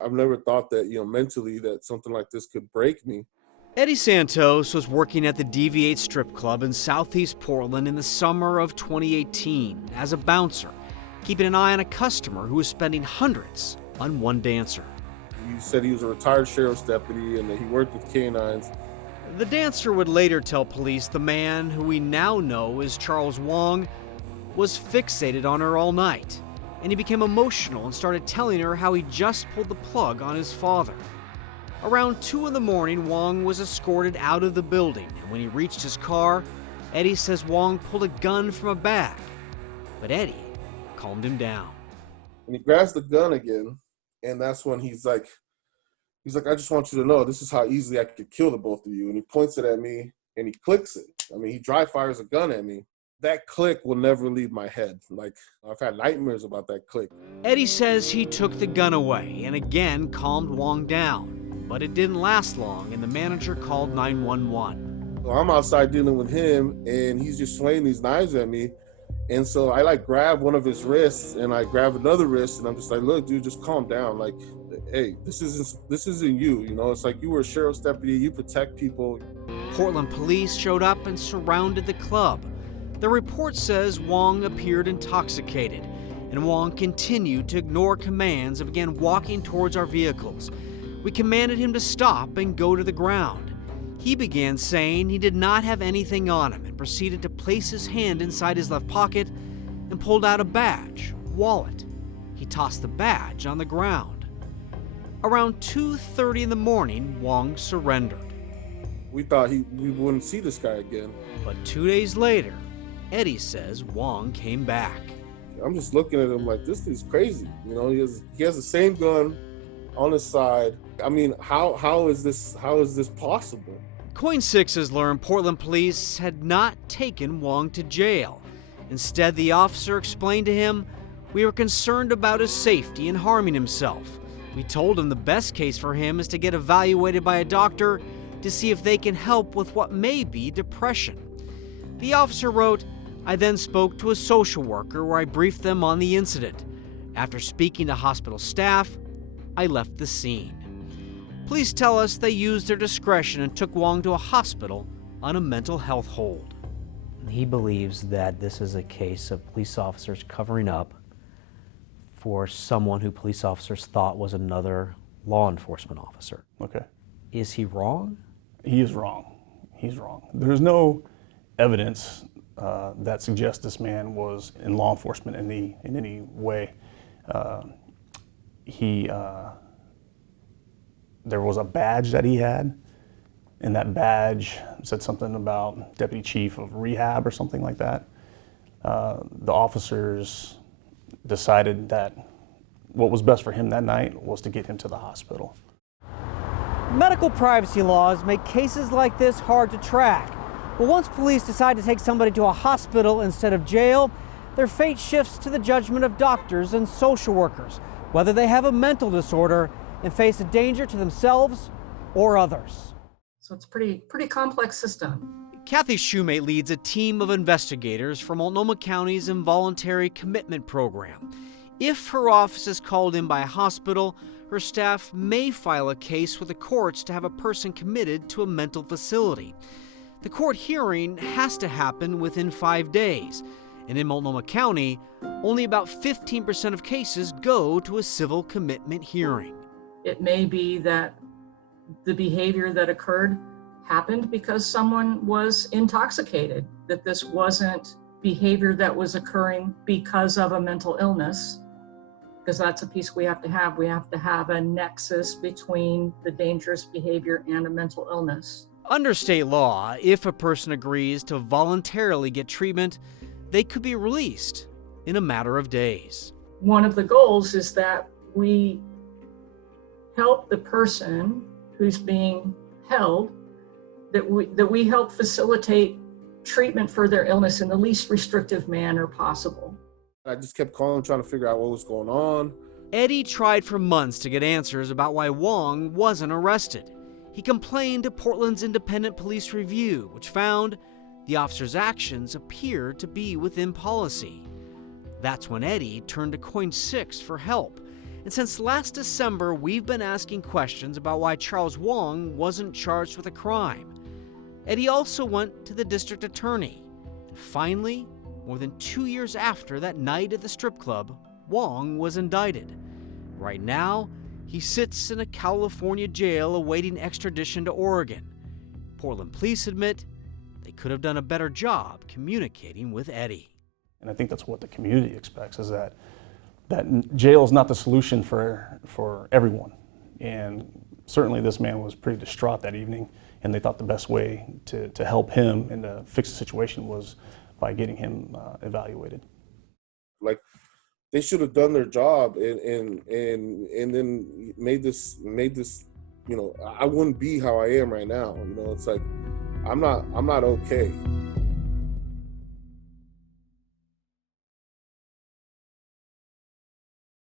I've never thought that, mentally that something like this could break me. Eddie Santos was working at the DV8 strip club in southeast Portland in the summer of 2018 as a bouncer, keeping an eye on a customer who was spending hundreds on one dancer. He said he was a retired sheriff's deputy and that he worked with canines. The dancer would later tell police the man, who we now know as Charles Wong, was fixated on her all night, and he became emotional and started telling her how he just pulled the plug on his father. Around 2 a.m, Wong was escorted out of the building, and when he reached his car, Eddie says Wong pulled a gun from a bag, but Eddie calmed him down. And he grabs the gun again, and that's when he's like, I just want you to know this is how easily I could kill the both of you. And he points it at me, and he clicks it. I mean, he dry fires a gun at me. That click will never leave my head. Like, I've had nightmares about that click. Eddie says he took the gun away and again calmed Wong down. But it didn't last long, and the manager called 911. So I'm outside dealing with him, and he's just swinging these knives at me. And so I grab one of his wrists, and I grab another wrist, and I'm just like, look, dude, just calm down. Like, hey, this isn't you. It's like you were a sheriff's deputy, you protect people. Portland police showed up and surrounded the club. The report says Wong appeared intoxicated, and Wong continued to ignore commands and began walking towards our vehicles. We commanded him to stop and go to the ground. He began saying he did not have anything on him and proceeded to place his hand inside his left pocket and pulled out a badge, wallet. He tossed the badge on the ground. Around 2:30 a.m, Wong surrendered. We thought we wouldn't see this guy again. But 2 days later, Eddie says Wong came back. I'm just looking at him like, this dude's crazy. He has the same gun on his side. I mean, how is this possible? KOIN 6 has learned Portland police had not taken Wong to jail. Instead, the officer explained to him, "We were concerned about his safety and harming himself. We told him the best case for him is to get evaluated by a doctor to see if they can help with what may be depression." The officer wrote, "I then spoke to a social worker where I briefed them on the incident. After speaking to hospital staff, I left the scene." Police tell us they used their discretion and took Wong to a hospital on a mental health hold. He believes that this is a case of police officers covering up for someone who police officers thought was another law enforcement officer. Okay. Is he wrong? He is wrong. He's wrong. There's no evidence that suggests this man was in law enforcement in any way. There was a badge that he had, and that badge said something about deputy chief of rehab or something like that. The officers decided that what was best for him that night was to get him to the hospital. Medical privacy laws make cases like this hard to track. But once police decide to take somebody to a hospital instead of jail, their fate shifts to the judgment of doctors and social workers, whether they have a mental disorder and face a danger to themselves or others. So it's pretty complex system. Kathy Shoemate leads a team of investigators from Multnomah County's Involuntary Commitment Program. If her office is called in by a hospital, her staff may file a case with the courts to have a person committed to a mental facility. The court hearing has to happen within 5 days, and in Multnomah County, only about 15% of cases go to a civil commitment hearing. It may be that the behavior that occurred happened because someone was intoxicated, that this wasn't behavior that was occurring because of a mental illness, because that's a piece we have to have. We have to have a nexus between the dangerous behavior and a mental illness. Under state law, if a person agrees to voluntarily get treatment, they could be released in a matter of days. One of the goals is that we help the person who's being held, that we help facilitate treatment for their illness in the least restrictive manner possible. I just kept calling, trying to figure out what was going on. Eddie tried for months to get answers about why Wong wasn't arrested. He complained to Portland's Independent Police Review, which found the officer's actions appeared to be within policy. That's when Eddie turned to KOIN 6 for help, And since last December, we've been asking questions about why Charles Wong wasn't charged with a crime. Eddie also went to the district attorney. And finally, more than 2 years after that night at the strip club, Wong was indicted. Right now, he sits in a California jail awaiting extradition to Oregon. Portland police admit they could have done a better job communicating with Eddie. And I think that's what the community expects, is that jail is not the solution for everyone. And certainly this man was pretty distraught that evening, and they thought the best way to help him and to fix the situation was by getting him evaluated. Like, they should have done their job and then made this, you know, I wouldn't be how I am right now. You know, it's like, I'm not okay.